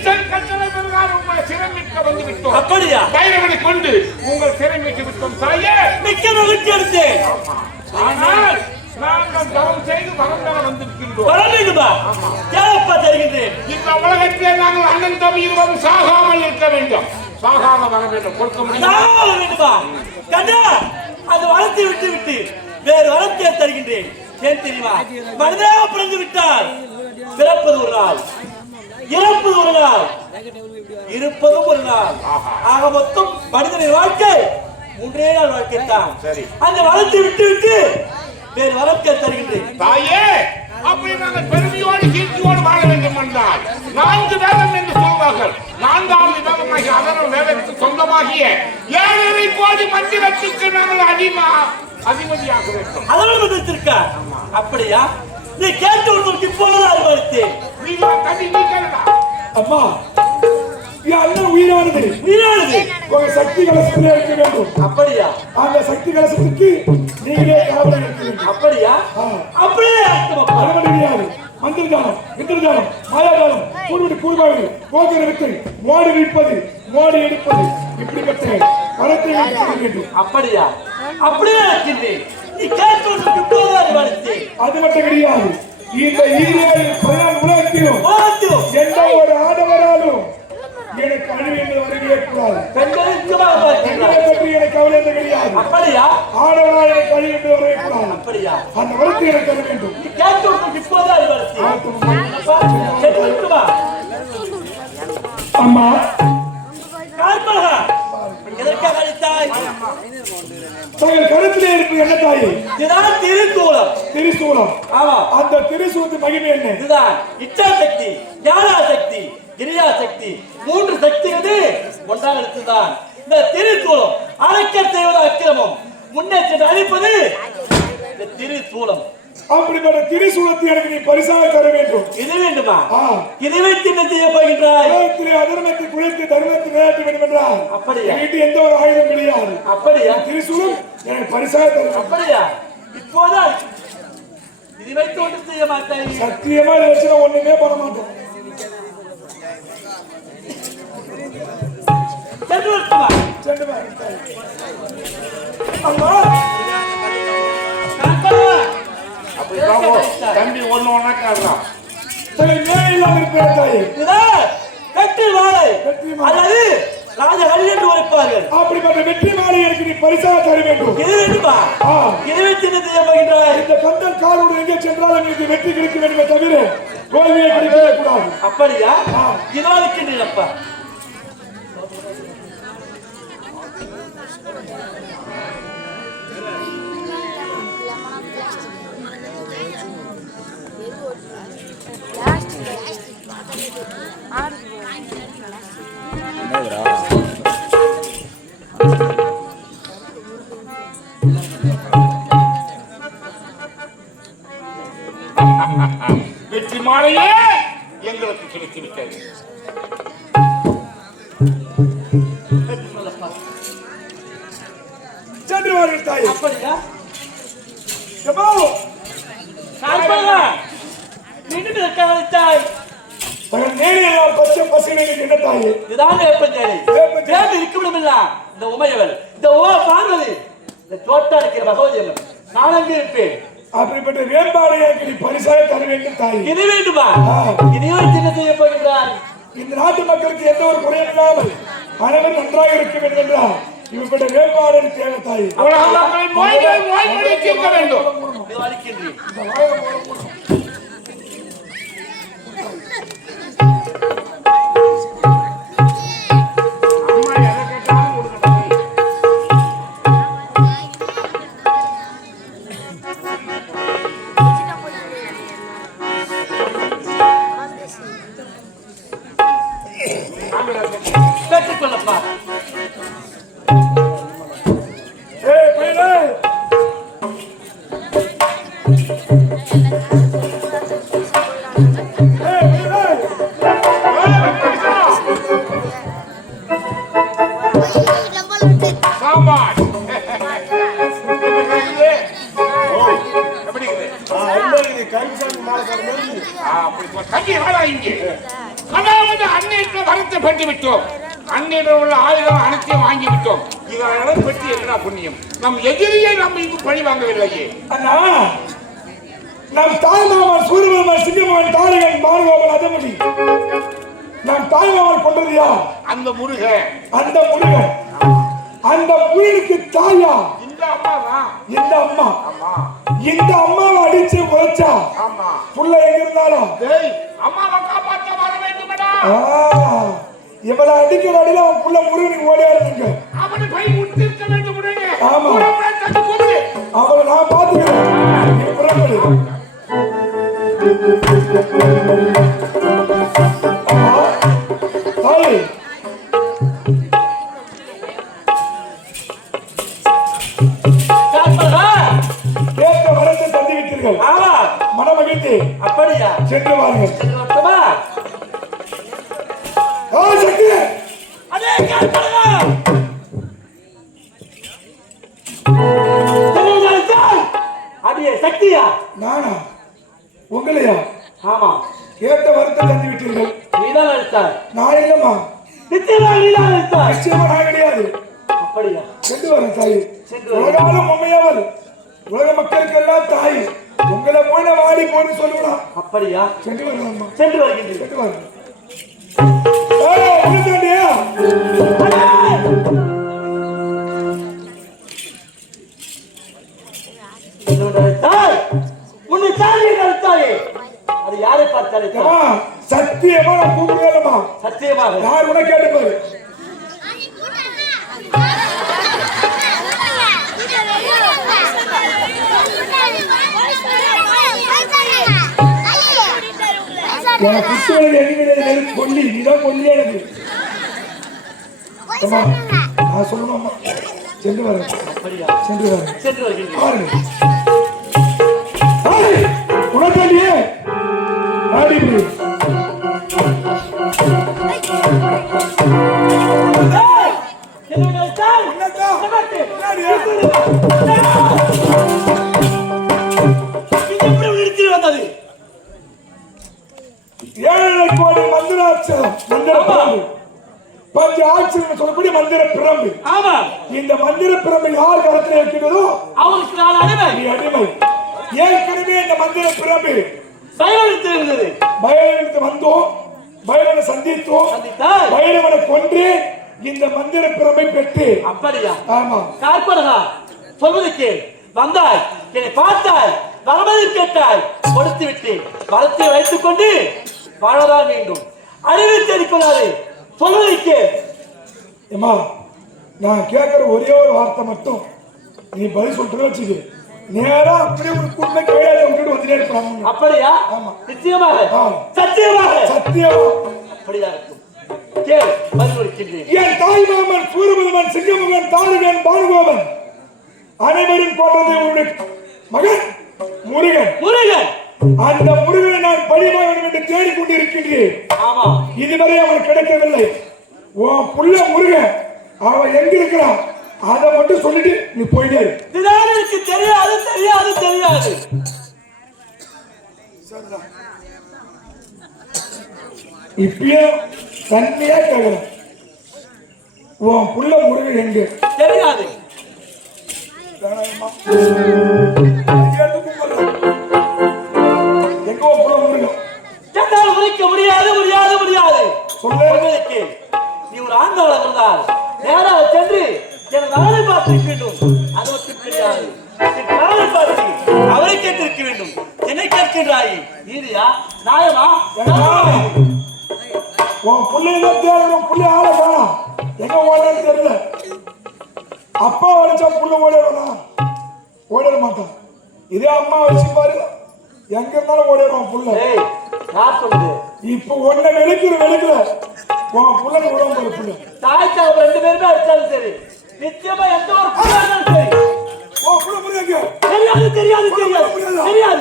ஈசன் கட்டளை பிரகாரம் உங்களை சிறைமிக்க வந்து விட்டோம் அப்படியா? பைரவனை கொண்டு உங்கள் சிறைமிக்க விட்டோம் தாயே. மிக்க மகிழ்ச்சி எடுத்தேன் ஆனால் நாங்கள் தவம் செய்து பெற வந்திருக்கின்றோம். வர வேண்டுமா ஏப்பா தருகின்றேன்? இந்த உலகத்திலே நாங்கள் அண்ணன் தம்பி இருவரும் சாகாமல் இருக்க வேண்டும். சாகாம வர வேண்டும். கொடுக்க முடியும்? கண்ணா அது வளர்த்து விட்டு விட்டு வேறு வளர்த்தியை தருகின்றேன் ஏன் தெரியுமா? மனிதனாக பிறந்து விட்டால் பிறப்பது ஒரு நாள். இறப்பது ஒரு நாள். இருப்பதும் ஒரு நாள். ஆக மொத்தம் மனிதனின் வாழ்க்கை மூன்றே நாள் வாழ்க்கை தான் சரி. அந்த வளர்த்து விட்டு விட்டு வேறு வளர்த்தியை தருகின்றேன். தாயே அப்படி நாங்கள் பெருமையோடு கீர்த்தியோடு வாழ வேண்டும் என்றால் நான்கு வேதம் என்று சொல்வார்கள். நான்காவது வேதமாகிய அதன வேதத்துக்கு சொந்தமாகிய ஏழரை கோடி மந்திரத்துக்கு நாங்கள் அதிமா அதிபதியாக வேண்டும். அதனால வந்திருக்க அப்படியா? நீ கேட்டு ஒருத்தருக்கு இப்பொழுது அறிவாளித்தேன். நீ கதி நீ கேளுடா. அம்மா அண்ணன் உயிரானது. உங்க சக்தி கலசத்திலே இருக்க வேண்டும். அப்படியா? அந்த சக்தி கலசத்துக்கு நீங்களே காவல் இருக்க வேண்டும். அப்படியா. அப்படியே. அரவணை கிடையாது மந்திரஜாலம் இந்திரஜாலம் மாயாஜாலம் கூடுவிட்டு கூடுவாடு கோகர வித்து மோடி நிற்பது மோடி எடுப்பது இப்படிப்பட்ட வரத்தை அப்படியா? அப்படியே இருக்கின்றேன் நீ அறிவாளித்தேன் அது மட்டும் கிடையாது. இந்த ஈரோடு உலகத்திலும் வாழ்த்தும் எந்த ஒரு ஆடவராலும் எனக்கு அழிவு என்று வரவே கூடாது. பெண்களுக்கு பெண்களை பற்றி எனக்கு கவலை என்று கிடையாது. அப்படியா? ஆடவரா எனக்கு அழிவு என்று வரவே கூடாது. அப்படியா? அந்த வரத்தை எனக்கு தர வேண்டும். நீ கேட்டு ஒருத்தருக்கு இப்பொழுது அறிவாளித்தேன் அப்பா, கேட்டு இருக்குமா அம்மா. கார்மலா எதற்காக அழைத்தாய்? கருத்திலே இருப்பது என்ன தாயி? இதுதான் திருக்கூலம் திரிசூலம் ஆமா. அந்த திரிசூலத்து மகிமை என்ன? இதுதான். இச்சா சக்தி ஞானா சக்தி கிரியா சக்தி மூன்று சக்திகளே ஒன்றாக எடுத்துதான். இந்த திருச்சூலம் அரைக்க செய்வது அக்கிரமம். முன்னேற்றம் அழிப்பது இந்த திருச்சூலம் அப்படிப்பட்ட திரிசூலத்தை எனக்கு நீ பரிசாக தர வேண்டும். இது வேண்டுமா? ஆ. இதை வைத்து என்ன செய்ய போகின்றாய்? அதர்மத்தை குறைத்து தர்மத்தை விளையாட்டு வேண்டும் என்றால் அப்படியா? வீட்டு எந்த ஒரு ஆயுதம் கிடையாது. அப்படியா? திரிசூலம் எனக்கு பரிசாக தர அப்படியா? இப்போதா இதை வைத்து ஒன்றும் செய்ய மாட்டாய். சத்தியமா இதை வச்சு ஒண்ணுமே பண்ண மாட்டோம் சென்று வருமா சென்று வா, தாயி. அம்மா! தம்பி ஒண்ணு ஒண்ணா காரணம். தங்கள் நேரம் இல்லாமல் இருக்கிற தாயி இதுதான் கட்டி வாழை வெற்றி மாலை. அல்லது ராஜ என்று உரைப்பார்கள். அப்படிப்பட்ட வெற்றி மாலை எனக்கு நீ பரிசாக தர வேண்டும். இது வேண்டுமா? ஆ. இது வைத்து என்ன செய்ய போகின்றாய்? இந்த கந்தன் காரோடு எங்கே சென்றாலும் எனக்கு வெற்றி கிடைக்க வேண்டுமே தவிர தோல்வியை கிடைக்கவே கூடாது. அப்படியா? ஆ. இதோ இருக்கின்றேனப்பா வெற்றி மாலையே எங்களுக்கு கிடைத்து விட்டது. சென்று வாருங்கள் தாய். அப்படியா? தங்கள் நேரையெல்லாம் பச்சை பசுமை என்ன தாயே. இதுதான் வேப்பஞ்சேரி. வேப்பஞ்சேரி. இருக்கவிடமில்ல இந்த உமையவள் இந்த உமா பார்வதி. இந்த தோட்டா இருக்கிற பகவதி அம்மன். நான் அங்கே இருப்பேன். அப்படிப்பட்ட வேட்பாளை எனக்கு நீ பரிசாக தர வேண்டும் தாய். இது வேண்டுமா? ஆ. இதையும் என்ன செய்ய போகின்றார் இந்த நாட்டு மக்களுக்கு எந்த ஒரு குறையும் இல்லாமல் அனைவரும் நன்றாக இருக்க வேண்டும் என்றால் இப்படிப்பட்ட வேட்பாளர் தேவை தாய். வேண்டும். வரத்தை பெற்று விட்டோம். அன்னையிடம் உள்ள ஆயுதம் அனைத்தையும் வாங்கி விட்டோம். இதெல்லாம் பெற்று என்ன புண்ணியம். நம் எதிரியை நம்ம இங்கு பழி வாங்கவில்லையே. அண்ணா நம் தாய்மாமன் சூரியமாமன் சிங்கமாமன் தாரகன் மாணவன் அதமணி நம் தாய்மாமன் கொண்டது யார்? அந்த முருக. அந்த முருகன் அந்த முருகனுக்கு தாயா? இந்த அம்மா தான் இந்த அம்மா. இந்த அம்மாவை அடிச்சு உழைச்சா புள்ள எங்க இருந்தாலும்? அம்மாவை காப்பாற்ற இவளை அடிக்கிற அடியில அவன் புள்ள முருகனுக்கு ஓடியா இருந்துங்க அவனை வேண்டும் உடனே. ஆமா. அவளை நான் பாத்துக்கிறேன் புறப்படு. தாயே, வரத்தை தந்து விட்டீர்கள் ஆமா. மனமகிழ்ந்து அப்படியா? சென்று வாருங்கள். சக்தியா? நானா? உங்களையா? ஆமா. கேட்ட வரத்தை தந்து விட்டீர்கள். நீதான் அழைத்தாய் நான் இல்லம்மா. நிச்சயமா நீதான் அழைத்தாய் நிச்சயமா நான் கிடையாது. அப்படியா? சென்று வரேன் தாய். உலகாலும் உண்மையாவது உலக மக்களுக்கு எல்லாம் தாய். உங்களை போன வாடி போன்னு சொல்லுவான். அப்படியா? சென்று வரேன் அம்மா சென்று வருகின்றேன் சென்று வரேன் சத்தியமா நான் கூப்பிடுவேன்மா சத்தியமாக யார் உனக்கு கேட்டு பாரு எனக்கு குத்துவது எங்க கிடையாது கொல்லி நீதான் கொல்லி எனக்கு. அம்மா நான் சொல்லணும் சென்று வரேன் சென்று வரேன் சென்று வருகின்றேன் உனக்காண்டியே ஆடி ஏழரை கோடி மந்திராட்சம் மந்திரம் பஞ்ச ஆட்சியம் சொல்லக்கூடிய மந்திர பிரம்பு ஆமா. இந்த மந்திர பிரம்பு யார் கரத்தில் இருக்கிறதோ அவருக்கு நான் அடிமை. நீ அடிமை. ஏற்கனவே இந்த மந்திர பிரம்பு செயலிழத்து இருந்தது. பைரவனுக்கு வந்தோம். பைரவனை சந்தித்தோம். பைரவனை கொன்று இந்த மந்திர பிரம்பை பெற்று அப்படியா? ஆமா. கார்பனகா சொல்வது கேள். வந்தாய். என்னை பார்த்தாய். வரமதி கேட்டாய். கொடுத்து விட்டேன் வரத்தை வைத்துக் கொண்டு வாழதான் வேண்டும். அறிவை கேள் ஏமா நான் கேட்கிற ஒரே ஒரு வார்த்தை மட்டும். நீ பதில் சொல்லிட்டு வச்சுக்க. நேரா அப்படியே ஒரு குடும்ப கையாள விட்டுட்டு வந்துட்டே இருப்பாங்க அப்படியா? ஆமா. நிச்சயமாக. சத்தியமாக. சத்தியமா. அப்படியா இருக்கும். என் தாய் மாமன் சூரபதமன் சிங்கமகன் தாரகன் பானுகோபன் அனைவரும் போன்றது உன்னுடைய மகன் முருகன். முருகன். அந்த முருகனை நான் பழிவாக வேண்டும் என்று ஆமா. இதுவரை அவன் கிடைக்கவில்லை. உன் புள்ள முருகன் அவன் எங்க இருக்கிறான் அதை மட்டும் சொல்லிட்டு நீ போயிட்டே. இதுதான் எனக்கு தெரியாது தெரியாது. தெரியாது இப்பயும் தன்மையா கேட்கிறேன் உன் புள்ள முருகன் எங்க? தெரியாது. முடியாது சொல்லு. சொல்வதை கேள் நீ ஒரு ஆண்டாள இருந்தால் நேராக சென்று எனது ஆளை பார்த்திருக்க வேண்டும். அது என் காலை பார்த்து அவரை கேட்டிருக்க வேண்டும். என்னை கேட்கின்றாய். நீதியா? ஏன்னா, உன் புள்ளைய தேடுறோம் புள்ளை ஆளை காணோம் எங்க ஓடுறதுன்னு தெரியல. அப்பா வடிச்சா புள்ள ஓடிடுவானா? ஓடிட மாட்டான். இதே அம்மா வச்சு பாரு. எங்க இருந்தாலும் ஓடிடுவான் புள்ள. யார் சொல்லுது இப்ப ஒன்ன வெளுக்கிற வெளுக்கல உன் புள்ளனை விடாம பாரு புள்ள. ரெண்டு பேருமே அடிச்சாலும் சரி நிச்சயமா எந்த ஒரு புள்ளா சரி. புள்ள தெரியாது தெரியாது தெரியாது